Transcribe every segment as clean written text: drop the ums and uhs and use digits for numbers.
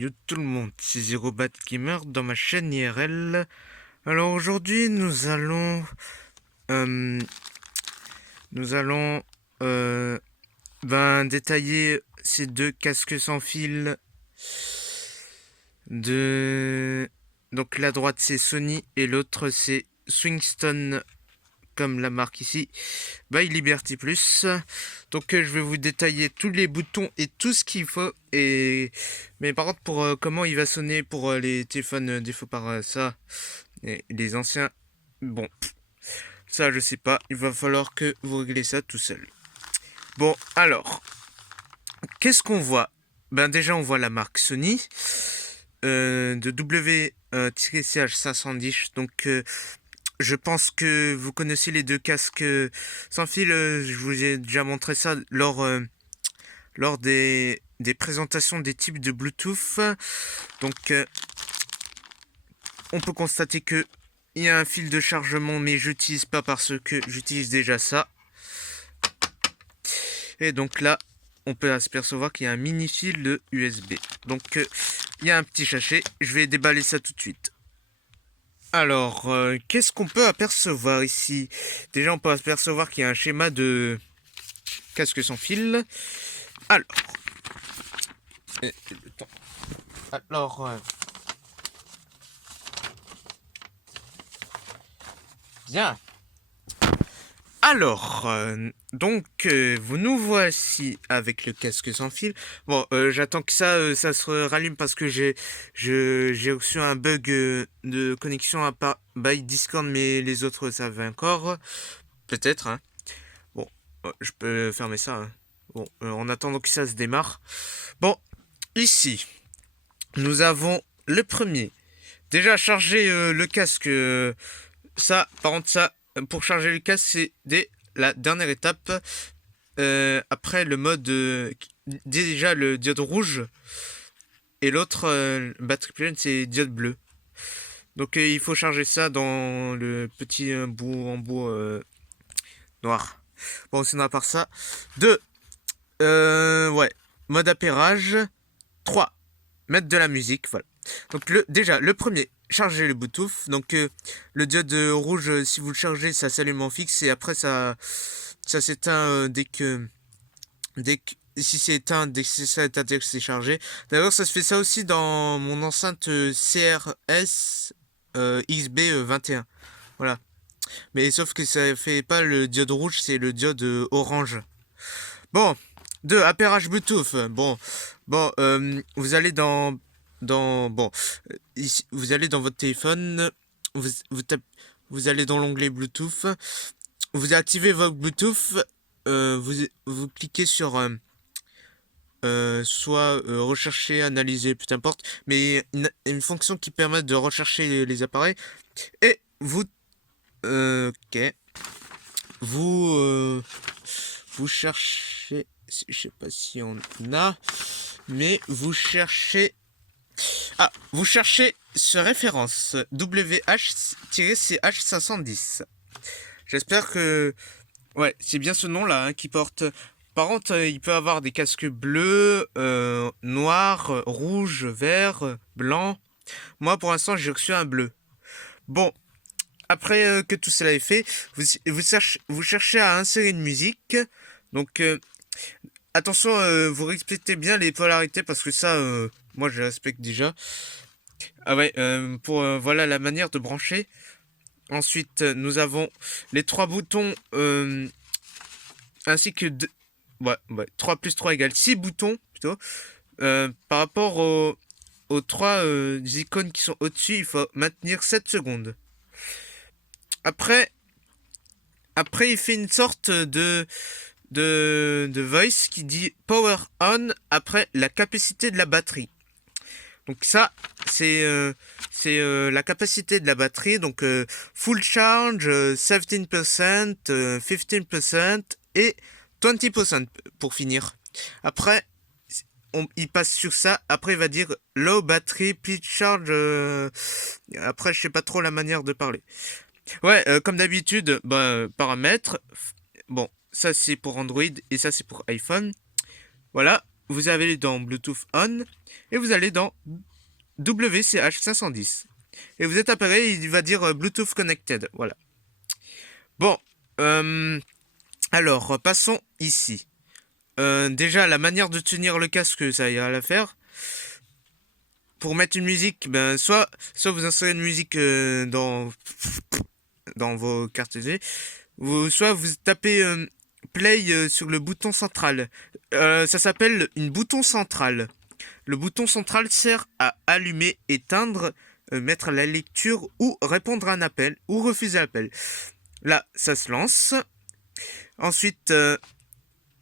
Yo tout le monde, c'est ZeroBat Gamer dans ma chaîne IRL. Alors aujourd'hui euh, nous allons détailler ces deux casques sans fil de donc la droite c'est Sony et l'autre c'est Swingston comme la marque ici, by Liberty Plus. Donc je vais vous détailler tous les boutons et tout ce qu'il faut. Mais par contre pour comment il va sonner pour les téléphones défaut par ça et les anciens, bon ça je sais pas, il va falloir que vous réglez ça tout seul. Bon alors, qu'est-ce qu'on voit? Ben déjà on voit la marque Sony de W-CH510. Donc je pense que vous connaissez les deux casques sans fil. Je vous ai déjà montré ça lors des présentations des types de Bluetooth. Donc, on peut constater que il y a un fil de chargement, mais j'utilise pas parce que j'utilise déjà ça. Et donc là, on peut apercevoir qu'il y a un mini fil de USB. Donc, il y a un petit sachet. Je vais déballer ça tout de suite. Alors, qu'est-ce qu'on peut apercevoir ici? Déjà, on peut apercevoir qu'il y a un schéma de casque sans fil. Alors, alors, bien. Alors, vous nous voici avec le casque sans fil. Bon, j'attends que ça se rallume parce que j'ai reçu un bug de connexion by Discord, mais les autres ça va encore. Peut-être, hein. Bon, je peux fermer ça, hein. Bon, en attendant que ça se démarre. Bon, ici, nous avons le premier. Déjà charger le casque. Ça, par contre, ça, pour charger le casque, c'est la dernière étape. Après le mode, déjà le diode rouge et l'autre batterie pleine, c'est diode bleu. Donc il faut charger ça dans le petit bout en bout noir. Bon, sinon à part ça, 2, ouais, mode appairage. 3, mettre de la musique, voilà. Donc déjà, le premier, charger le Bluetooth. Donc le diode rouge, si vous le chargez, ça s'allume en fixe et après ça s'éteint si c'est éteint, dès que ça est éteint, dès que c'est chargé. D'ailleurs, ça se fait ça aussi dans mon enceinte CRS XB21. Voilà. Mais sauf que ça fait pas le diode rouge, c'est le diode orange. Bon, 2, appairage Bluetooth. Bon, vous allez ici, vous allez dans votre téléphone, vous allez dans l'onglet Bluetooth, vous activez votre Bluetooth, vous cliquez sur soit rechercher, analyser, peu importe, mais une fonction qui permet de rechercher les appareils, et ok, vous cherchez, je sais pas si on a, mais vous cherchez ce référence WH-CH510. J'espère que ouais, c'est bien ce nom là qui porte. Par contre, il peut avoir des casques bleus, noirs, rouges, verts, blancs. Moi, pour l'instant, j'ai reçu un bleu. Bon, après que tout cela est fait, vous cherchez à insérer une musique. Donc, attention, vous respectez bien les polarités parce que ça, moi, je respecte déjà. Ah ouais, voilà la manière de brancher. Ensuite, nous avons les 3 boutons ainsi que 3 plus 3 égale 6 boutons plutôt. Par rapport aux 3 icônes qui sont au-dessus, il faut maintenir 7 secondes. Après, il fait une sorte de voice qui dit power on après la capacité de la batterie. Donc ça, c'est la capacité de la batterie. Donc full charge, 17%, 15% et 20% pour finir. Après, il passe sur ça. Après, il va dire low battery, please charge. Après, je sais pas trop la manière de parler. Ouais, comme d'habitude, paramètres. Bon, ça c'est pour Android et ça c'est pour iPhone. Voilà. vous allez dans Bluetooth On et vous allez dans WCH510. Et vous êtes appareil, il va dire Bluetooth Connected. Voilà. Bon, alors passons ici. Déjà, la manière de tenir le casque, ça ira à faire. Pour mettre une musique, ben, soit vous installez une musique dans vos cartes SD, soit vous tapez play sur le bouton central. Ça s'appelle une bouton central. Le bouton central sert à allumer, éteindre, mettre la lecture ou répondre à un appel ou refuser l'appel. Là, ça se lance. Ensuite,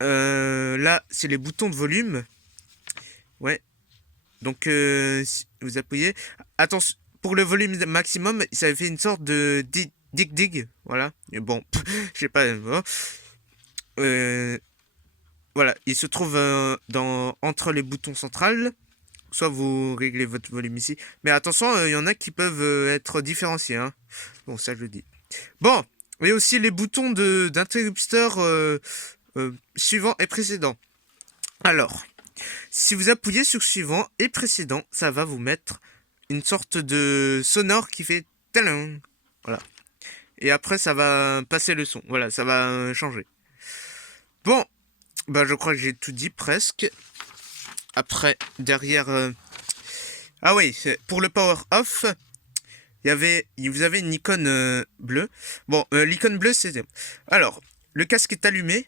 là, c'est les boutons de volume. Ouais. Donc, si vous appuyez. Attention, pour le volume maximum, ça fait une sorte de dig. Voilà. Et bon, je sais pas. Voilà, il se trouve entre les boutons centrales. Soit vous réglez votre volume ici. Mais attention, il y en a qui peuvent être différenciés. Hein. Bon, ça je le dis. Bon, et aussi les boutons d'interrupteur suivant et précédent. Alors, si vous appuyez sur suivant et précédent, ça va vous mettre une sorte de sonore qui fait talon. Voilà. Et après, ça va passer le son. Voilà, ça va changer. Bon, bah je crois que j'ai tout dit presque. Après, derrière... Ah oui, pour le power off, vous avez une icône bleue. Bon, l'icône bleue, c'est... Alors, le casque est allumé.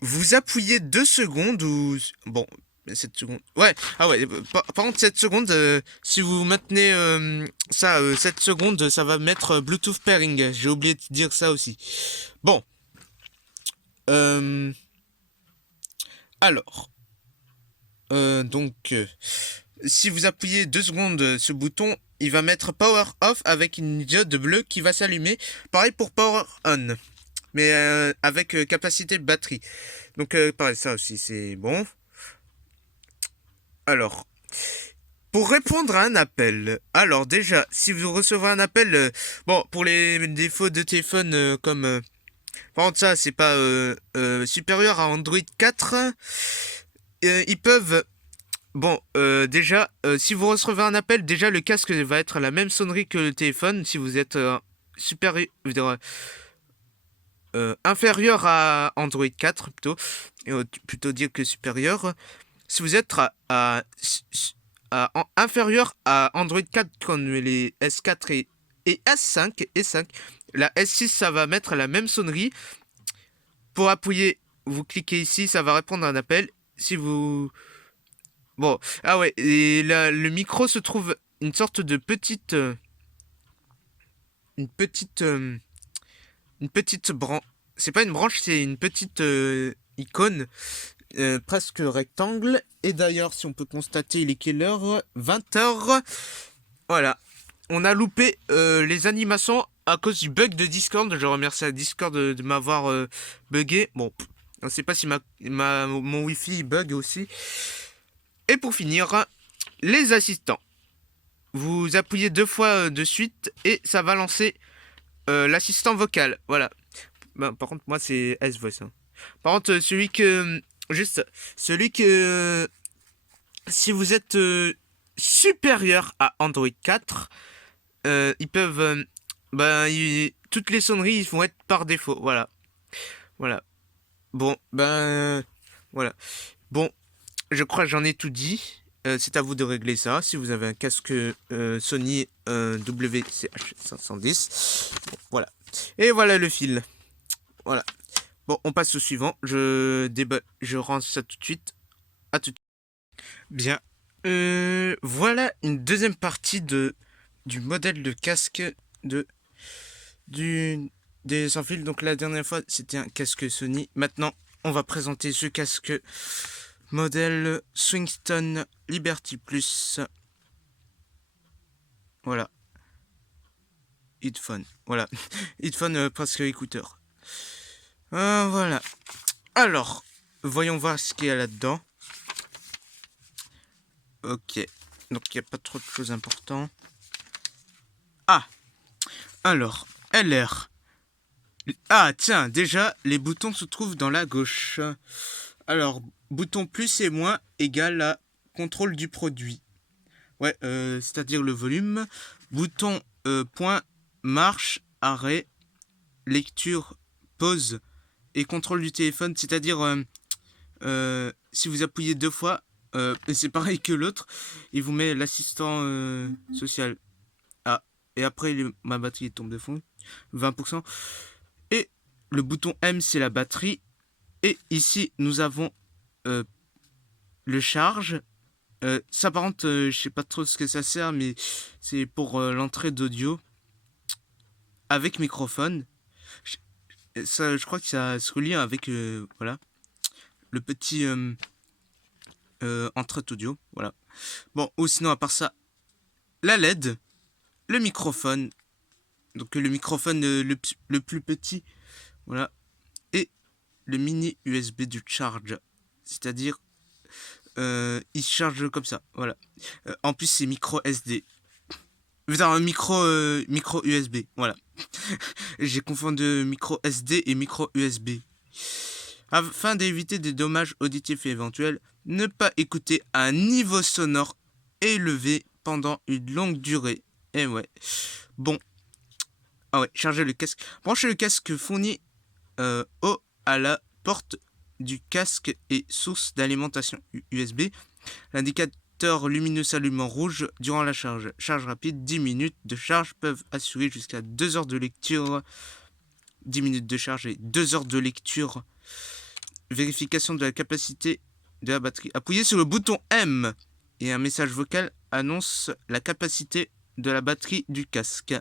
Vous appuyez 2 secondes ou... Bon, 7 secondes. Ouais, ah ouais, par contre, 7 secondes, si vous maintenez 7 secondes, ça va mettre Bluetooth pairing. J'ai oublié de dire ça aussi. Bon. Alors. Donc, si vous appuyez 2 secondes ce bouton, il va mettre Power Off avec une diode bleue qui va s'allumer. Pareil pour Power On, mais avec capacité de batterie. Donc, pareil, ça aussi, c'est bon. Alors, pour répondre à un appel, alors déjà, si vous recevez un appel, bon, pour les défauts de téléphone comme... par contre, ça, c'est pas supérieur à Android 4. Ils peuvent... Bon, déjà, si vous recevez un appel, déjà le casque va être la même sonnerie que le téléphone. Si vous êtes inférieur à Android 4, plutôt dire que supérieur. Si vous êtes inférieur à Android 4 comme les S4 et S5, la S6, ça va mettre la même sonnerie. Pour appuyer, vous cliquez ici, ça va répondre à un appel. Si vous... Bon, ah ouais, et là, le micro se trouve une sorte de petite... une petite branche. C'est pas une branche, c'est une petite icône presque rectangle. Et d'ailleurs, si on peut constater, il est quelle heure? 20h. Voilà. On a loupé les animations à cause du bug de Discord. Je remercie à Discord de m'avoir bugué. Bon, on ne sait pas si mon Wi-Fi bug aussi. Et pour finir, les assistants. Vous appuyez 2 fois de suite et ça va lancer l'assistant vocal. Voilà. Ben, par contre, moi, c'est S-Voice. Hein. Par contre, celui que... si vous êtes supérieur à Android 4, ils peuvent... toutes les sonneries vont être par défaut. Voilà. Voilà. Bon, voilà. Bon, je crois que j'en ai tout dit. C'est à vous de régler ça. Si vous avez un casque Sony WCH510. Bon, voilà. Et voilà le fil. Voilà. Bon, on passe au suivant. Je range ça tout de suite. À tout de suite. Bien. Voilà une deuxième partie du modèle de casque des sans fil. Donc la dernière fois, c'était un casque Sony. Maintenant, on va présenter ce casque modèle Swingston Liberty Plus. Voilà. Headphone. Voilà. Headphone presque écouteur. Voilà. Alors, voyons voir ce qu'il y a là-dedans. Ok. Donc, il n'y a pas trop de choses importantes. Ah. Alors, LR. Ah, tiens, déjà, les boutons se trouvent dans la gauche. Alors, bouton plus et moins égale à contrôle du produit. Ouais, c'est-à-dire le volume. Bouton point, marche, arrêt, lecture, pause et contrôle du téléphone. C'est-à-dire, si vous appuyez 2 fois, c'est pareil que l'autre, il vous met l'assistant social. Ah, et après, ma batterie tombe de fond. 20%. Et le bouton M, c'est la batterie. Et ici, nous avons le charge. Ça, par contre, je sais pas trop ce que ça sert, mais c'est pour l'entrée d'audio avec microphone. Je crois que ça se relie avec voilà, le petit entrée d'audio. Voilà. Bon, ou sinon, à part ça, la LED, le microphone. Donc, le microphone le plus petit. Voilà. Et le mini USB du charge. C'est-à-dire, il se charge comme ça. Voilà. En plus, c'est micro SD. Un micro USB. Voilà. J'ai confondu micro SD et micro USB. Afin d'éviter des dommages auditifs éventuels, ne pas écouter à un niveau sonore élevé pendant une longue durée. Et ouais. Bon. Ah ouais, charger le casque. Branchez le casque fourni haut à la porte du casque et source d'alimentation USB. L'indicateur lumineux s'allume en rouge durant la charge. Charge rapide, 10 minutes de charge peuvent assurer jusqu'à 2 heures de lecture. 10 minutes de charge et 2 heures de lecture. Vérification de la capacité de la batterie. Appuyez sur le bouton M et un message vocal annonce la capacité de la batterie du casque.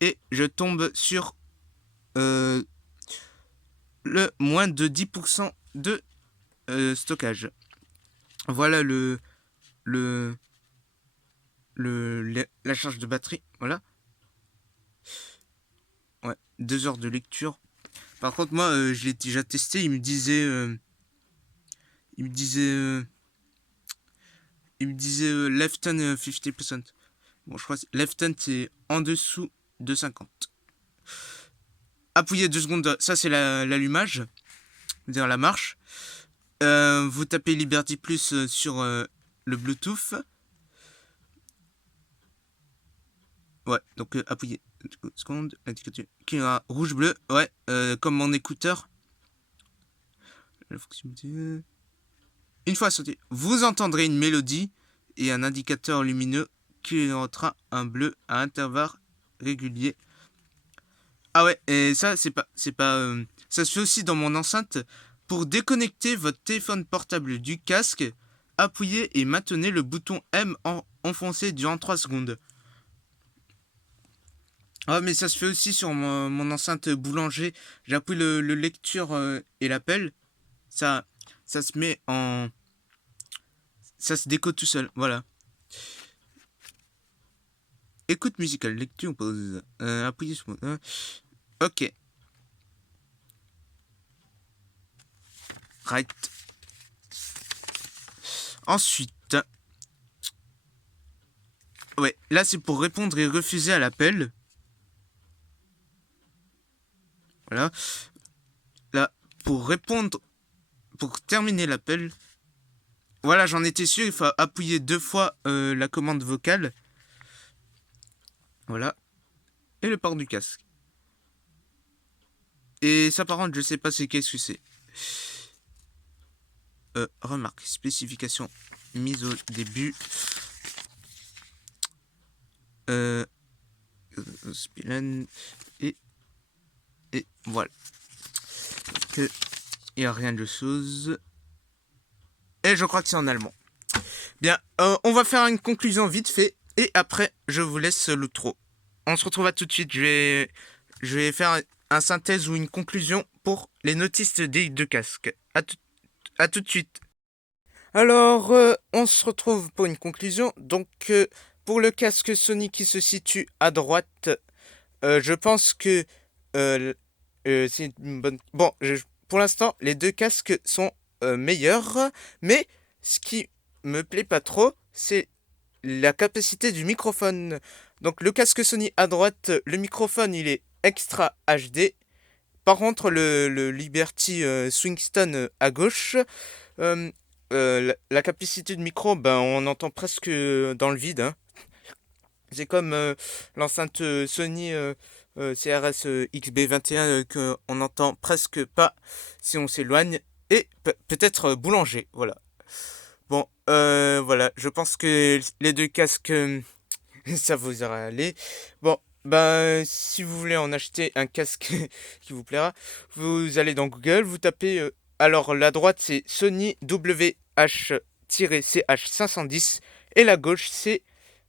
Et je tombe sur le moins de 10% de stockage. Voilà la charge de batterie. Voilà. Ouais, 2 heures de lecture. Par contre, moi, je l'ai déjà testé. Il me disait left on 50%. Bon, je crois que left on, c'est en dessous de 50. Appuyez 2 secondes. Ça, c'est l'allumage. C'est-à-dire la marche. Vous tapez Liberty Plus sur le Bluetooth. Ouais, donc appuyez 2 secondes. L'indicateur qui est rouge-bleu. Ouais, comme mon écouteur. Une fois sorti, vous entendrez une mélodie et un indicateur lumineux qui notera un bleu à intervalles réguliers. Ah ouais, et ça, ça se fait aussi dans mon enceinte. Pour déconnecter votre téléphone portable du casque, appuyez et maintenez le bouton M enfoncé durant 3 secondes. Ah, mais ça se fait aussi sur mon enceinte boulanger. J'appuie le lecture et l'appel. Ça se met en... Ça se décode tout seul, voilà. Écoute musicale, lecture, pause. Appuyez sur... ok. Right. Ensuite... ouais, là c'est pour répondre et refuser à l'appel. Voilà. Là, pour répondre... Pour terminer l'appel... Voilà, j'en étais sûr, il faut appuyer 2 fois la commande vocale. Voilà. Et le port du casque. Et ça, par contre, je sais pas qu'est-ce que c'est. Remarque, spécification mise au début. Et voilà. Il n'y a rien de chose. Et je crois que c'est en allemand. Bien, on va faire une conclusion vite fait. Et après, je vous laisse l'outro. On se retrouve à tout de suite. Je vais faire un synthèse ou une conclusion pour les notistes des deux casques. À tout de suite. Alors, on se retrouve pour une conclusion. Donc, pour le casque Sony qui se situe à droite, je pense que c'est une bonne... Bon, pour l'instant, les deux casques sont meilleurs. Mais ce qui me plaît pas trop, c'est la capacité du microphone. Donc, le casque Sony à droite, le microphone, il est extra HD. Par contre, le Liberty Swingstone à gauche, euh, la capacité de micro, ben, on entend presque dans le vide, hein. C'est comme l'enceinte Sony CRS XB21 qu'on n'entend presque pas si on s'éloigne. Et peut-être boulanger, voilà. Bon, voilà, je pense que les deux casques, ça vous aura allé. Bon, ben, si vous voulez en acheter un casque qui vous plaira, vous allez dans Google, vous tapez... alors, la droite, c'est Sony WH-CH510 et la gauche, c'est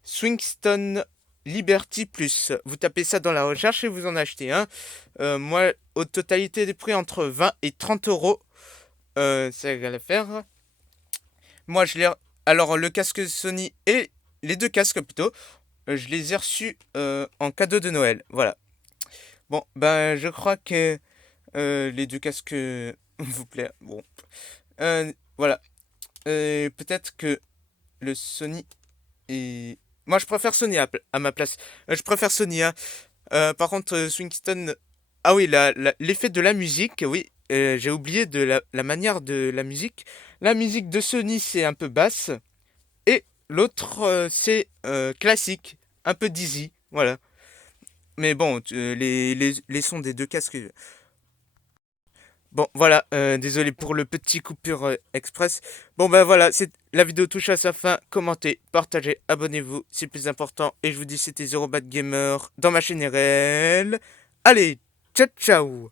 Swingstone Liberty Plus. Vous tapez ça dans la recherche et vous en achetez un. Moi, au totalité des prix entre 20 et 30 euros, ça va le faire. Moi, je l'ai. Alors, le casque Sony et les deux casques plutôt, je les ai reçus en cadeau de Noël. Voilà. Bon, ben, je crois que les deux casques vous plaisent. Bon. Voilà. Peut-être que le Sony est. Moi, je préfère Sony à ma place. Je préfère Sony, hein. Par contre, Swingstone. Ah oui, l'effet de la musique, oui. J'ai oublié de la manière de la musique. La musique de Sony, c'est un peu basse. Et l'autre, c'est classique. Un peu dizzy. Voilà. Mais bon, les sons des deux casques. Bon, voilà. Désolé pour le petit coupure express. Bon, ben voilà. La vidéo touche à sa fin. Commentez, partagez, abonnez-vous. C'est le plus important. Et je vous dis, c'était Zero Bad Gamer dans ma chaîne RL. Allez, ciao, ciao.